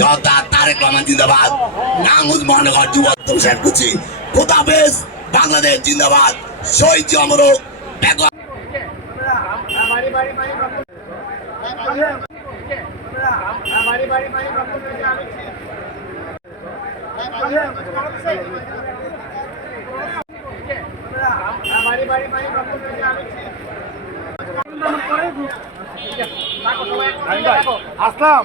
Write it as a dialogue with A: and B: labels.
A: জনতা তারেক রহমান জিন্দাবাদ। নাঙ্গুজ মহানগর যুব তুষার কুচি। খোদাবেশ বাংলাদেশ জিন্দাবাদ। শহীদ অমর বেগম
B: আসলাম।